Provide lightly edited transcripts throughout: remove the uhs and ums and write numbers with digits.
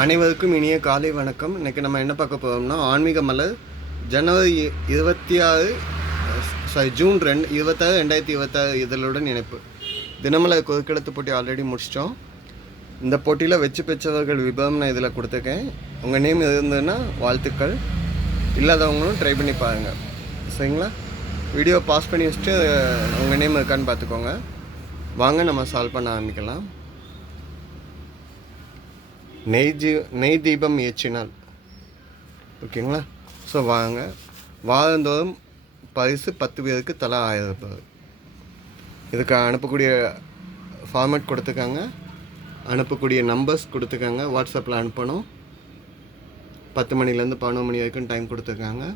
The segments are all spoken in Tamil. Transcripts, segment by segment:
அனைவருக்கும் இனிய காலை வணக்கம். இன்றைக்கி நம்ம என்ன பார்க்க போகிறோம்னா, ஆன்மீக மலர் ஜனவரி 26 ஜூன் 26 2026 இதழுடன் இணைப்பு. தினமலர் குறுக்கெழுத்து போட்டி ஆல்ரெடி முடிச்சிட்டோம். இந்த போட்டியில் வெற்றி பெற்றவர்கள் விபரம் நான் இதில் கொடுத்துருக்கேன். உங்கள் நேம் இருந்ததுன்னா வாழ்த்துக்கள், இல்லாதவங்களும் ட்ரை பண்ணி பாருங்கள். சரிங்களா? வீடியோ பாஸ் பண்ணி வச்சுட்டு உங்கள் நேம் இருக்கான்னு பார்த்துக்கோங்க. வாங்க நம்ம சால்வ் பண்ண ஆரம்பிக்கலாம். நெய் தீபம் ஏற்றினால், ஓகேங்களா? ஸோ வாங்க, வாரந்தோறும் பரிசு 10 பேருக்கு தலா 1000 ரூபாய். இதுக்கு அனுப்பக்கூடிய ஃபார்மேட் கொடுத்துருக்காங்க, அனுப்பக்கூடிய நம்பர்ஸ் கொடுத்துருக்காங்க. வாட்ஸ்அப்பில் அனுப்பணும். 10 மணிலேருந்து 11 மணி வரைக்கும் டைம் கொடுத்துருக்காங்க.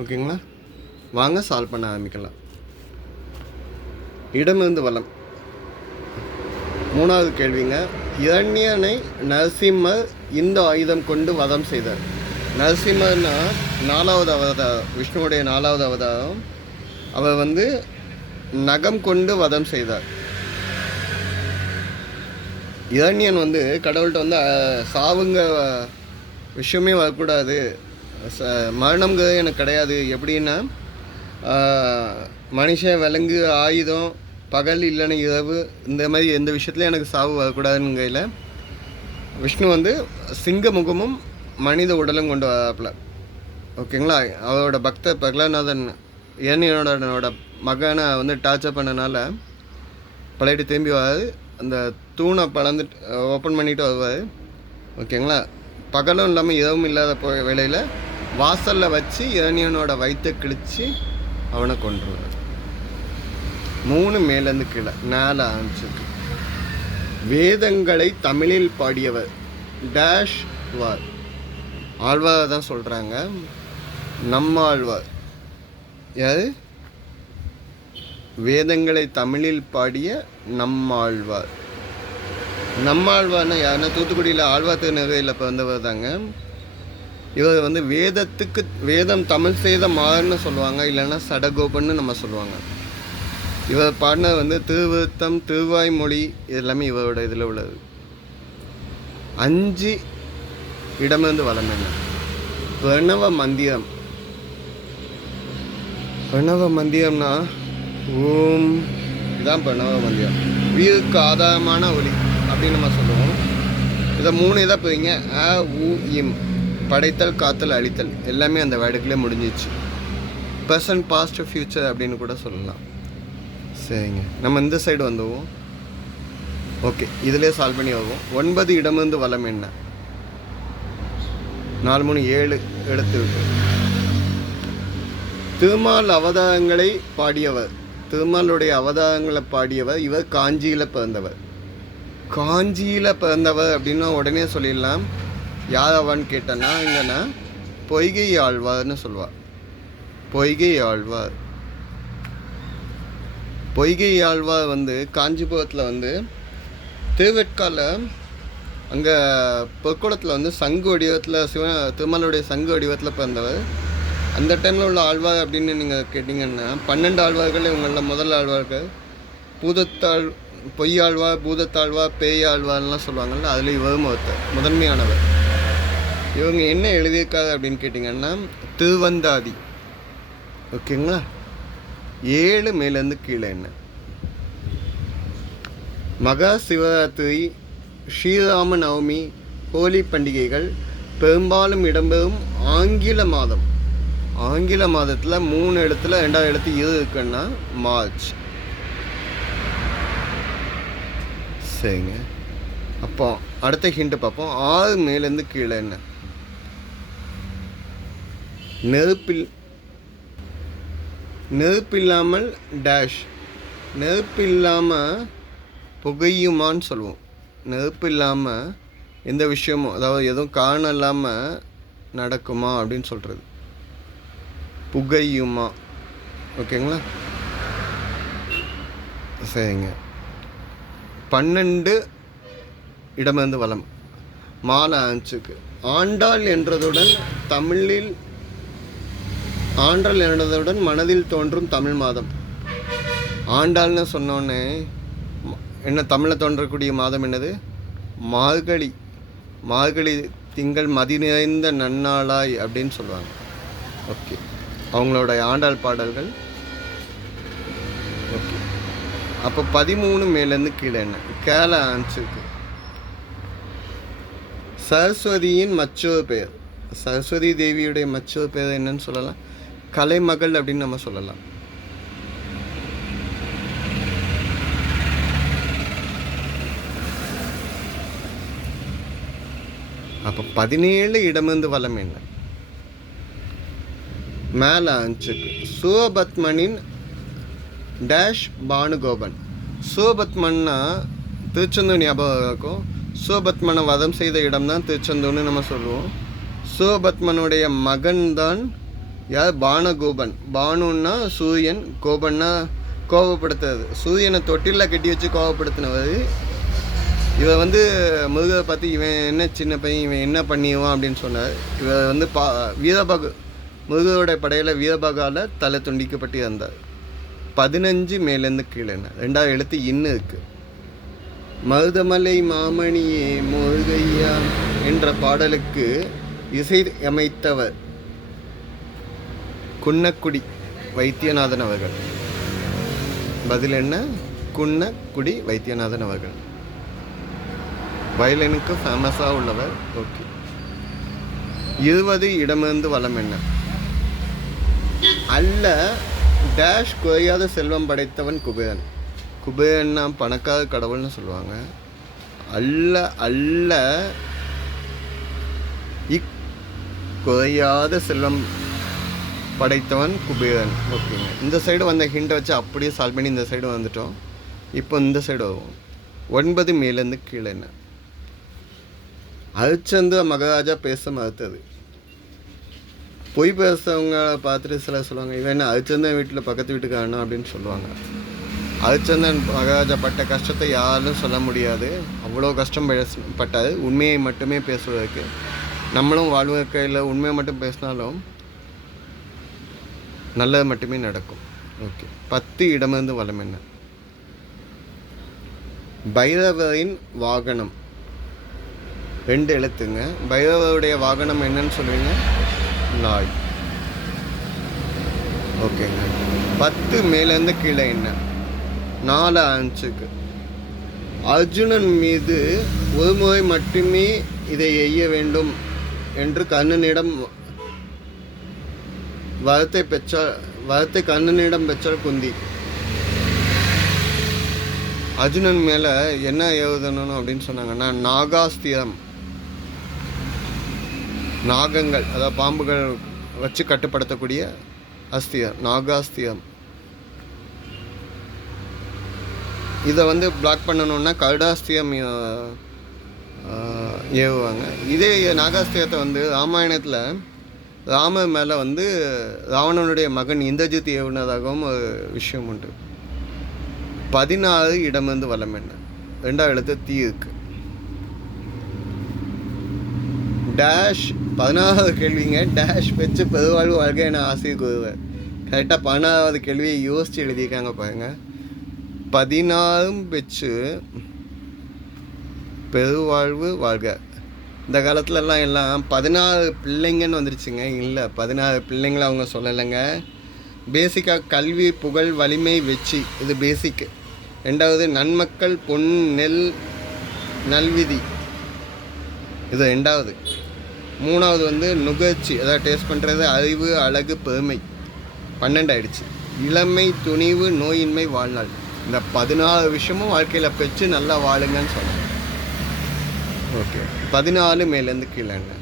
ஓகேங்களா? வாங்க சால்வ் பண்ண ஆரம்பிக்கலாம். இடமிருந்து வலம். 3வது கேள்விங்க. இரண்யனை நரசிம்மர் இந்த ஆயுதம் கொண்டு வதம் செய்தார். நரசிம்மர்னா 4வது அவதாரம், விஷ்ணுவுடைய 4வது அவதாரம். அவர் நகம் கொண்டு வதம் செய்தார். இரண்யன் கடவுள்கிட்ட சாவுங்க விஷயமே வரக்கூடாது, மரணம்ங்கிறது எனக்கு கிடையாது. எப்படின்னா, மனுஷன், விலங்கு, ஆயுதம், பகல் இல்லைன்னா இரவு, இந்த மாதிரி எந்த விஷயத்துலையும் எனக்கு சாவு வரக்கூடாதுங்கையில் விஷ்ணு சிங்க முகமும் மனித உடலும் கொண்டு வராப்புல. ஓகேங்களா? அவரோட பக்தர் பிரகலாநாதன் இரண்யனோட மகனை டார்ச்சர் பண்ணனால பழையிட்டு திரும்பி வராது. அந்த தூணை ஓப்பன் பண்ணிட்டு வருவார். ஓகேங்களா? பகலும் இல்லாமல் இரவும் இல்லாத வேளையில் வாசலில் வச்சு இரண்யனோட வயிற்றை கிழித்து அவனை கொண்டுருவார். 3 மேலேருந்து கீழே 4 ஆரம்பிச்சிருக்கு. வேதங்களை தமிழில் பாடியவர் டேஷ் வார். ஆழ்வார் தான் சொல்கிறாங்க. நம்மாழ்வார். யார்? வேதங்களை தமிழில் பாடிய நம்மாழ்வார். நம்மாழ்வார்னா யாருன்னா, தூத்துக்குடியில் ஆழ்வார் திருநகையில் பிறந்தவர் தாங்க. இவர் வேதம் தமிழ் செய்த மாறன்னு சொல்லுவாங்க, இல்லைன்னா சடகோபன்னு நம்ம சொல்லுவாங்க. இவர் பாடினது திருவிருத்தம், திருவாய்மொழி, எல்லாமே இவரோட இதில் உள்ளது. 5 இடமிருந்து வலம் என்ன? பிரணவ மந்திரம். பிரணவ மந்திரம்னா ஓம், இதுதான் பிரணவ மந்திரம். உயிருக்கு ஆதாரமான ஒலி அப்படின்னு நம்ம சொல்லுவோம். இதை 3 இதாக போய்ங்க. அ உ இம். படைத்தல், காத்தல், அழித்தல் எல்லாமே அந்த வேர்டுக்குள்ளே முடிஞ்சிச்சு. ப்ரெசன்ட், பாஸ்ட், ஃப்யூச்சர் அப்படின்னு கூட சொல்லலாம். சரிங்க, நம்ம இந்த சைடு வந்துடுவோம். ஓகே, இதிலே சால்வ் பண்ணி வருவோம். 9 இடமிருந்து வலம் என்ன? 4 3 7 எடுத்து விட்டு. திருமால் அவதாரங்களை பாடியவர். திருமாலுடைய அவதாரங்களை பாடியவர் இவர் காஞ்சியில் பிறந்தவர். காஞ்சியில் பிறந்தவர் அப்படின்னா உடனே சொல்லிடலாம். யார் அவன்னு கேட்டேன்னா, இங்கன்னா பொய்கை ஆழ்வார்னு சொல்லுவார். பொய்கை ஆழ்வார். பொய்கை ஆழ்வார் காஞ்சிபுரத்தில் திருவெட்கால அங்கே பொற்குளத்தில் சங்கு வடிவத்தில் திருமலுடைய சங்கு வடிவத்தில் பிறந்தவர். அந்த டைமில் உள்ள ஆழ்வார் அப்படின்னு நீங்கள் கேட்டிங்கன்னா, 12 ஆழ்வார்கள். இவங்களில் முதல் ஆழ்வார்கள் பொய்யாழ்வார், பூதத்தாழ்வார், பேயாழ்வார்லாம் சொல்லுவாங்கள்ல, அதில் இவரும் ஒருத்தர், முதன்மையானவர். இவங்க என்ன எழுதியிருக்காரு அப்படின்னு கேட்டிங்கன்னா, திருவந்தாதி. ஓகேங்களா? 7 மேலேருந்து கீழே என்ன? மகா சிவராத்திரி, ஸ்ரீராம நவமி, ஹோலி பண்டிகைகள் பெரும்பாலும் இடம்பெறும் ஆங்கில மாதம். ஆங்கில மாதத்தில் 3 இடத்துல 2வது எழுத்து இது இருக்குன்னா மார்ச். சரிங்க, அப்போ அடுத்த ஹிண்ட் பார்ப்போம். 6 மேலேருந்து கீழே என்ன? நெருப்பில்லாமல் டேஷ். நெருப்பில்லாமல் புகையுமான்னு சொல்லுவோம். நெருப்பில்லாமல் எந்த விஷயமும், அதாவது எதுவும் காரணம் இல்லாமல் நடக்குமா அப்படின்னு சொல்கிறது புகையுமா. ஓகேங்களா? சரிங்க, 12 இடமிருந்து வலம். மாலை ஆஞ்சுக்கு. ஆண்டாள் என்றதுடன் தமிழில் ஆண்டாள் என்றதுடன் மனதில் தோன்றும் தமிழ் மாதம். ஆண்டாள்னு சொன்னோன்னே என்ன தமிழில் தோன்றக்கூடிய மாதம் என்னது? மார்கழி. மார்கழி திங்கள் மதி நிறைந்த நன்னாளாய் அப்படின்னு சொல்லுவாங்க. ஓகே, அவங்களோட ஆண்டாள் பாடல்கள். ஓகே, அப்போ 13 மேலேருந்து கீழே என்ன கேல ஆன்சருக்கு. சரஸ்வதியின் மற்றொரு பெயர், சரஸ்வதி தேவியுடைய மற்றொரு பெயர் என்னன்னு சொல்லலாம்? கலைமகள் அப்படின்னு நம்ம சொல்லலாம். அப்போ 17 இடமிருந்து வலம் என்ன மேலே ஆன்சருக்கு. சுவபத்மனின் டேஷ் பானுகோபன். சுவபத்மன்னா திருச்செந்தூர் ஞாபகம் இருக்கும். சுவபத்மனை வதம் செய்த இடம் தான் திருச்செந்தூர்னு நம்ம சொல்லுவோம். சுவபத்மனுடைய மகன் தான் யார்? பானகோபன். பானுன்னா சூரியன், கோபன்னா கோபப்படுத்துறது. சூரியனை தொட்டிலில் கட்டி வச்சு கோபப்படுத்தினவர். இவன் வந்து முருகரை பார்த்து இவன் என்ன சின்ன பையன், இவன் என்ன பண்ணிடுவான் அப்படின்னு சொன்னார். இவர் வந்து வீரபகு முருகருடைய படையில் வீரபகால தலை துண்டிக்கப்பட்டு இருந்தார். 15 மேலேருந்து கீழே என்ன 2வது எழுத்து இன்னும் இருக்குது. மருதமலை மாமணியே முருகையா என்ற பாடலுக்கு இசை அமைத்தவர் குன்னக்குடி வைத்தியநாதன் அவர்கள். பதில் என்ன? குன்னக்குடி வைத்தியநாதன் அவர்கள். வயலினுக்கு ஃபேமஸாக உள்ளவர். ஓகே, 20 இடமிருந்து வலம் என்ன அல்ல டேஷ் குறையாத செல்வம் படைத்தவன் குபேரன். குபேரன்னா பணக்கார கடவுள்னு சொல்லுவாங்க. அல்ல அல்ல குறையாத செல்வம் படைத்தவன் குபேரன். ஓகேங்க, இந்த சைடு வந்த ஹிண்டை வச்சு அப்படியே சால்வ் பண்ணி இந்த சைடு வந்துட்டோம். இப்போ இந்த சைடு வருவோம். 9 மேலேருந்து கீழே என்ன ஹரிச்சந்திர மகாராஜா பேச மறுத்தது. பொய் பேசுறவங்க பார்த்துட்டு சில சொல்லுவாங்க, இவன் என்ன ஹரிச்சந்திரன் வீட்டில் பக்கத்து வீட்டுக்காரனா அப்படின்னு சொல்லுவாங்க. ஹரிச்சந்திரன் மகாராஜா பட்ட கஷ்டத்தை யாரும் சொல்ல முடியாது. அவ்வளோ கஷ்டம் பட்டாது உண்மையை மட்டுமே பேசுவதற்கு. நம்மளும் வாழ்க்கையில் உண்மையை மட்டும் பேசினாலும் நல்லது மட்டுமே நடக்கும். ஓகே, 10 இடமிருந்து வலம் என்ன பைரவரின் வாகனம். 2 எழுத்துங்க. பைரவருடைய வாகனம் என்னன்னு சொல்லுவீங்க? நாய். ஓகேங்க, 10 மேலேருந்து கீழே என்ன 4 ஆன்ஸுக்கு. அர்ஜுனன் மீது ஒரு முறை மட்டுமே இதை எய்ய வேண்டும் என்று கண்ணனிடம் வரத்தை கண்ணனிடம் பெற்றால் குந்தி. அர்ஜுனன் மேலே என்ன ஏவுதணும் அப்படின்னு சொன்னாங்கன்னா நாகாஸ்திரம். நாகங்கள், அதாவது பாம்புகள் வச்சு கட்டுப்படுத்தக்கூடிய அஸ்திரம், நாகாஸ்திரம். இதை வந்து பிளாக் பண்ணணுன்னா கருடாஸ்திரம் ஏவுவாங்க. இதே நாகாஸ்திரத்தை வந்து ராமாயணத்தில் ராமர் மேலே வந்து ராவணனுடைய மகன் இந்திரஜித் ஏவுனதாகவும் ஒரு விஷயம் உண்டு. 16 இடமிருந்து வலம் என்ன 2வது எழுத்து தீ இருக்கு. டேஷ் 16வது கேள்விங்க. டேஷ் வச்சு பெருவாழ்வு வாழ்க்கை என ஆசிரியர் கூறுவார். கரெக்டாக 16வது கேள்வியை யோசித்து எழுதியிருக்காங்க பாருங்க. 16 வச்சு பெருவாழ்வு வாழ்க. இந்த காலத்துலலாம் எல்லாம் 16 பிள்ளைங்கன்னு வந்துருச்சுங்க. இல்லை, 16 பிள்ளைங்களை அவங்க சொல்லலைங்க. பேசிக்காக கல்வி, புகழ், வலிமை, வெற்றி, இது பேசிக்கு. 2வது நன்மக்கள், பொன், நெல், நல்விதி, இது 2வது. 3வது வந்து நுகர்ச்சி, அதாவது டேஸ்ட் பண்ணுறது, அறிவு, அழகு, பெருமை. 12 ஆயிடுச்சு. இளமை, துணிவு, நோயின்மை, வாழ்நாள். இந்த 14 விஷயமும் வாழ்க்கையில் பெற்று நல்லா வாழுங்கன்னு சொன்னாங்க. ஓகே, 14 மேலேருந்து கீழே என்ன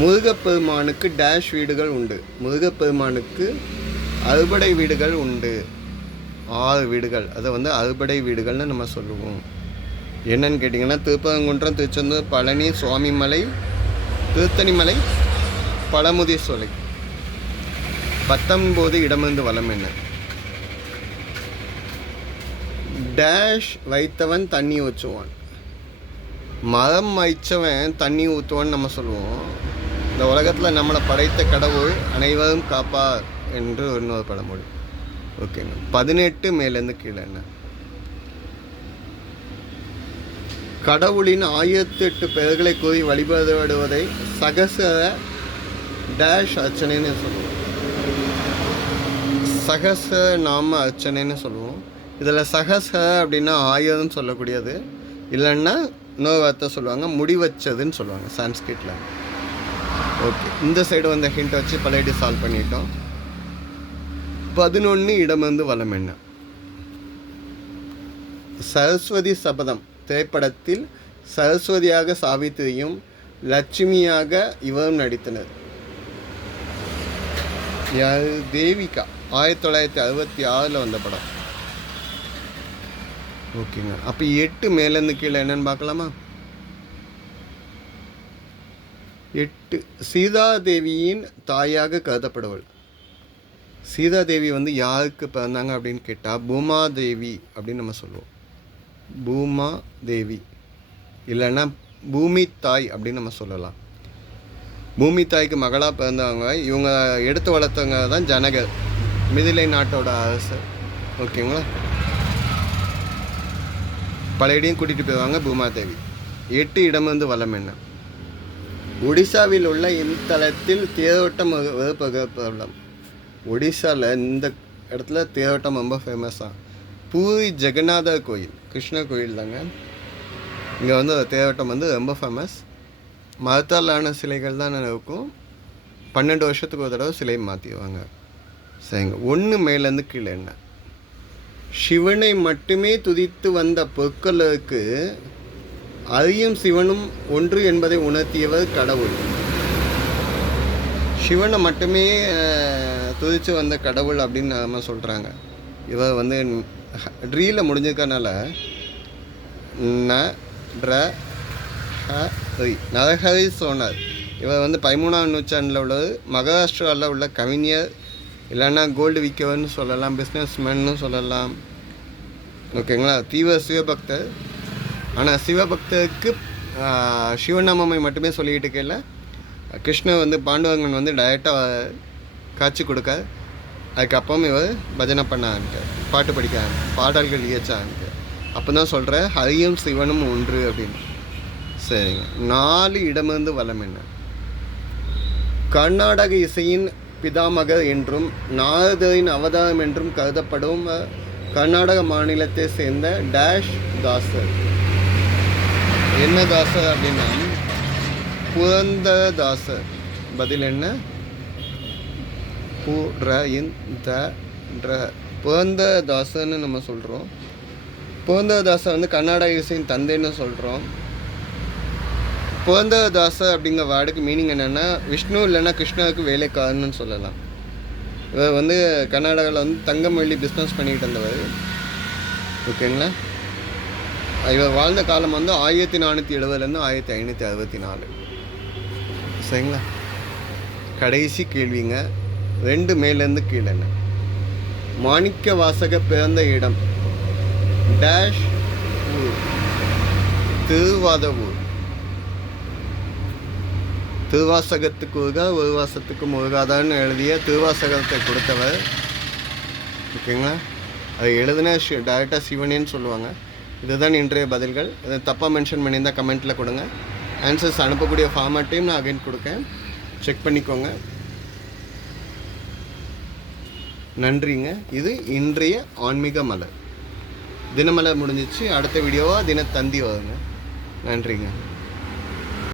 முருகப்பெருமானுக்கு டேஷ் வீடுகள் உண்டு. முருகப்பெருமானுக்கு அறுபடை வீடுகள் உண்டு. 6 வீடுகள், அதை வந்து அறுபடை வீடுகள்னு நம்ம சொல்லுவோம். என்னன்னு கேட்டிங்கன்னா திருப்பரங்குன்றம், திருச்செந்தூர், பழனி, சுவாமிமலை, திருத்தணிமலை, பழமுதிர்சோலை. 19 இடமிருந்து வலம் என்ன டேஷ் வைத்தவன் தண்ணி ஊற்றுவான். மரம் வைச்சவன் தண்ணி ஊற்றுவான்னு நம்ம சொல்லுவோம். இந்த உலகத்தில் நம்மளை படைத்த கடவுள் அனைவரும் காப்பார் என்று இன்னொரு பழமொழி. ஓகேங்க, 18 மேலேருந்து கீழே என்ன கடவுளின் 1008 பெயர்களை கூறி வழிபடுவதை சகசர டேஷ் அர்ச்சனைன்னு சொல்லுவோம். சகச நாம அர்ச்சனைன்னு சொல்லுவோம். இதில் சகச அப்படின்னா 1000ன்னு சொல்லக்கூடியது, இல்லைன்னா இன்னொரு வார்த்தை சொல்லுவாங்க முடிவச்சதுன்னு சொல்லுவாங்க சான்ஸ்கிரிட்டில். ஓகே, இந்த சைடு வந்த ஹிண்ட் வச்சு பழையடி சால்வ் பண்ணிட்டோம். 11 இடமிருந்து வலம் என்ன? சரஸ்வதி சபதம் திரைப்படத்தில் சரஸ்வதியாக சாவித்திரியும் லட்சுமியாக இவரும் நடித்தனர். யார்? தேவிகா. 1966 வந்த படம். ஓகேங்க. அப்போ 8 மேலேருந்து கீழே என்னன்னு பார்க்கலாமா? 8 சீதாதேவியின் தாயாக கருதப்படுவள். சீதாதேவி வந்து யாருக்கு பிறந்தாங்க அப்படின்னு கேட்டால் பூமாதேவி அப்படின்னு நம்ம சொல்லுவோம். பூமாதேவி இல்லைன்னா பூமி தாய் அப்படின்னு நம்ம சொல்லலாம். பூமி தாய்க்கு மகளாக பிறந்தவங்க. இவங்க எடுத்து வளர்த்தவங்க தான் ஜனகர், மிதிலை நாட்டோட அரசர். ஓகேங்களா? பழையடியும் கூட்டிகிட்டு போயிடுவாங்க பூமாதேவி. 8 இடமிருந்து வலம் என்ன? ஒடிசாவில் உள்ள இத்தலத்தில் தேரோட்டம் பிரபலம். ஒடிசாவில் இந்த இடத்துல தேரோட்டம் ரொம்ப ஃபேமஸாக. பூரி ஜெகநாதர் கோயில், கிருஷ்ணர் கோயில் தாங்க. இங்கே வந்து தேரோட்டம் வந்து ரொம்ப ஃபேமஸ். மரத்தாலான சிலைகள் தான் இருக்கும். 12 வருஷத்துக்கு ஒரு தடவை சிலை மாற்றிடுவாங்க. சரிங்க. 1 மேலேருந்து கீழே என்ன? சிவனை மட்டுமே துதித்து வந்த பொற்களுக்கு அரியும் சிவனும் ஒன்று என்பதை உணர்த்தியவர் கடவுள். சிவனை மட்டுமே துதித்து வந்த கடவுள் அப்படின்னு நம்ம சொல்கிறாங்க. இவர் வந்து ட்ரீல முடிஞ்சிருக்கனால நரஹரி சோனார். இவர் வந்து 13ஆம் நூற்றாண்டில் உள்ளது. மகாராஷ்டிராவில் உள்ள கவிஞர், இல்லைன்னா கோல்டு விற்கவர்னு சொல்லலாம், பிஸ்னஸ்மேன்னு சொல்லலாம். ஓகேங்களா? தீவிர சிவபக்தர். ஆனால் சிவபக்தருக்கு சிவநாமமை மட்டுமே சொல்லிக்கிட்டு இருக்கையில் கிருஷ்ணர் வந்து பாண்டுவங்கன் வந்து டைரெக்டாக காட்சி கொடுக்க, அதுக்கப்புறம் இவர் பஜனை பண்ண ஆரம்பித்தார், பாட்டு படிக்க பாடல்கள் இயற்ற ஆரம்பித்தார். அப்போ தான் சொல்கிறேன் ஹரியும் சிவனும் ஒன்று அப்படின்னு. சரிங்க. 4 இடமிருந்து வலம் என்ன? கர்நாடக இசையின் பிதாமகர் என்றும் நாரதரின் அவதாரம் என்றும் கருதப்படும் கர்நாடக மாநிலத்தை சேர்ந்த டேஷ் தாசர். என்ன தாசர் அப்படின்னா புரந்தரதாசர். பதில் என்ன? புரந்தரதாசர்னு நம்ம சொல்கிறோம். புரந்தரதாசர் வந்து கர்நாடக இசையின் தந்தைன்னு சொல்கிறோம். புரந்தரதாசர் அப்படிங்கிற வேர்டுக்கு மீனிங் என்னென்னா விஷ்ணு இல்லைன்னா கிருஷ்ணருக்கு வேலைக்காரன்னு சொல்லலாம். இவர் வந்து கர்நாடகாவில் வந்து தங்கம் வெள்ளி பிஸ்னஸ் பண்ணிக்கிட்டு இருந்தவர். ஓகேங்களா? இவர் வாழ்ந்த காலம் வந்து 1470 1564. சரிங்களா? கடைசி கேள்விங்க. 2 மேலேருந்து கீழே என்ன? மாணிக்க வாசக பிறந்த இடம் டேஷ் ஊர். திருவாதவூர். திருவாசகத்துக்கு ஒரு வாசத்துக்கு முருகாதான்னு எழுதிய திருவாசகத்தை கொடுத்தவர். ஓகேங்களா? அதை எழுதின டைரெக்டாக சிவனேன்னு சொல்லுவாங்க. இதுதான் இன்றைய பதில்கள். இதை தப்பாக மென்ஷன் பண்ணியிருந்தால் கமெண்ட்டில் கொடுங்க. ஆன்சர்ஸ் அனுப்பக்கூடிய ஃபார்மேட்டையும் நான் அகைன் கொடுக்கேன், செக் பண்ணிக்கோங்க. நன்றிங்க. இது இன்றைய ஆன்மீக மலர். தினமலர் முடிஞ்சிச்சு. அடுத்த வீடியோவாக தினத்தந்தி வருங்க. நன்றிங்க.